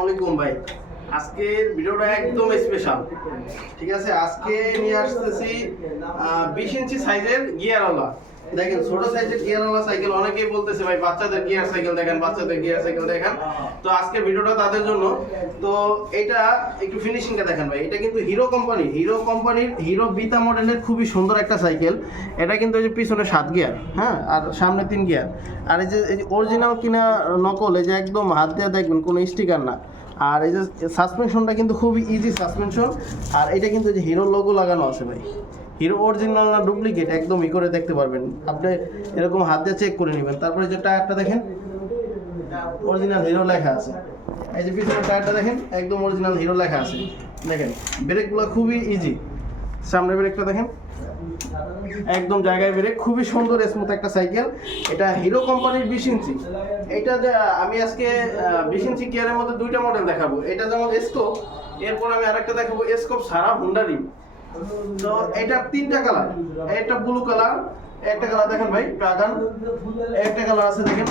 আসসালামাইকুম ভাই। আজকের ভিডিওটা একদম স্পেশাল ঠিক আছে? আজকে নিয়ে আসতেছি বিশ ইঞ্চি সাইজের গিয়ারওয়ালা দেখেন ছোট সাইজের গিয়ারওয়ালা সাইকেল অনেকেই বলতেছে ভাই বাচ্চাদের গিয়ার সাইকেল দেখেন বাচ্চাদের গিয়ার সাইকেল দেখেন। তো আজকের ভিডিওটা তাদের জন্য। তো এটা একটু ফিনিশিংটা দেখেন ভাই। এটা কিন্তু হিরো কোম্পানি হিরো কোম্পানির হিরো বিতা মডেলের খুবই সুন্দর একটা সাইকেল এটা কিন্তু এই যে পিছনে সাত গিয়ার হ্যাঁ? আর সামনে তিন গিয়ার আর এই যে অরিজিনাল কিনা নকল এই যে একদম হাত দিয়ে দেখবেন কোনো স্টিকার না। আর এই যে সাসপেনশনটা কিন্তু খুবই ইজি সাসপেনশন আর এটা কিন্তু যে হিরো লোগো লাগানো আছে ভাই। হিরো অরিজিনাল না ডুপ্লিকেট একদম ই করে দেখতে পারবেন। আপনি এরকম হাত দিয়ে চেক করে নেবেন। তারপরে যে টায়ারটা দেখেন অরিজিনাল হিরো লেখা আছে। এই যে পিছনের টায়ারটা দেখেন, একদম অরিজিনাল হিরো লেখা আছে। দেখেন ব্রেকগুলো খুবই ইজি সামনের ব্রেকটা দেখেন। একদম জায়গায় ব্রেক খুবই সুন্দর স্মুথ একটা সাইকেল। এটা হিরো কোম্পানির বিশ ইঞ্চি। এটা যে আমি আজকে বিশ ইঞ্চি গিয়ারের মধ্যে দুইটা মডেল দেখাবো। এটা যেমন স্কোপ এরপর আমি আরেকটা দেখাবো স্কোপ সারা হুন্ডারি তো এটা তিনটা কালার একটা ব্লু কালার একটা কালার দেখেন ভাই ড্রাগন একটা কালার আছে দেখেন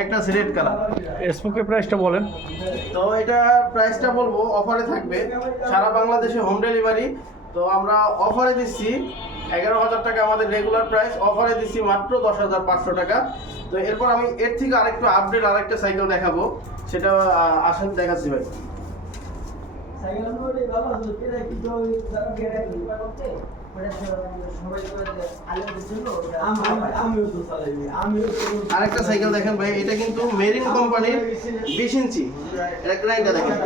একটা আছে রেড কালার স্মোকের প্রাইসটা বলেন। তো এটা প্রাইসটা বলব অফারে থাকবে। সারা বাংলাদেশে হোম ডেলিভারি তো আমরা অফারে দিচ্ছি এগারো হাজার টাকা আমাদের রেগুলার প্রাইস অফারে দিচ্ছি মাত্র দশ হাজার পাঁচশো টাকা। তো এরপর আমি এর থেকে আরেকটু আপডেট আরেকটা সাইকেল দেখাবো। সেটা আসেন, দেখাচ্ছি ভাই। আরেকটা সাইকেল দেখেন ভাই এটা কিন্তু মেরিন কোম্পানির বিশ ইঞ্চি। এটা গ্রাইন্ডার দেখেন।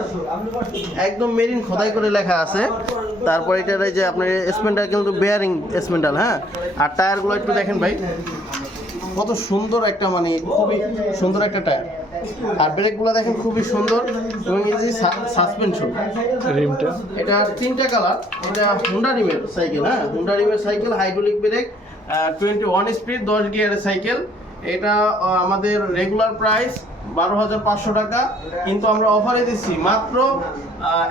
একদম মেরিন খোদাই করে লেখা আছে। তারপর এটার এই যে আপনার স্পেন্ডার কিন্তু বেয়ারিং স্পেন্ডাল হ্যাঁ? আর টায়ারগুলো একটু দেখেন ভাই। কত সুন্দর একটা মানে খুবই সুন্দর একটা টায়ার। আর ব্রেকগুলো দেখেন খুবই সুন্দর এবং এই যে সাসপেনশন। রিমটা। এটা তিনটা কালার। এটা হুন্ডা রিমের সাইকেল হ্যাঁ? Honda রিমের cycle hydraulic brake twenty one speed দশ গিয়ারের সাইকেল। এটা আমাদের রেগুলার প্রাইস বারো হাজার পাঁচশো টাকা, কিন্তু আমরা অফারে দিচ্ছি মাত্র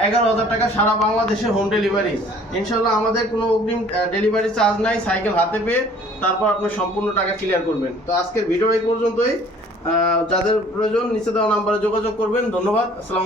এগারো হাজার টাকা সারা বাংলাদেশে হোম ডেলিভারি ইনশাল্লাহ আমাদের কোনো অগ্রিম ডেলিভারি চার্জ নাই সাইকেল হাতে পেয়ে তারপর আপনার সম্পূর্ণ টাকা ক্লিয়ার করবেন। তো আজকের ভিডিও এই পর্যন্তই। যাদের প্রয়োজন, নিচে দেওয়া নাম্বারে যোগাযোগ করবেন। ধন্যবাদ, আসসালামু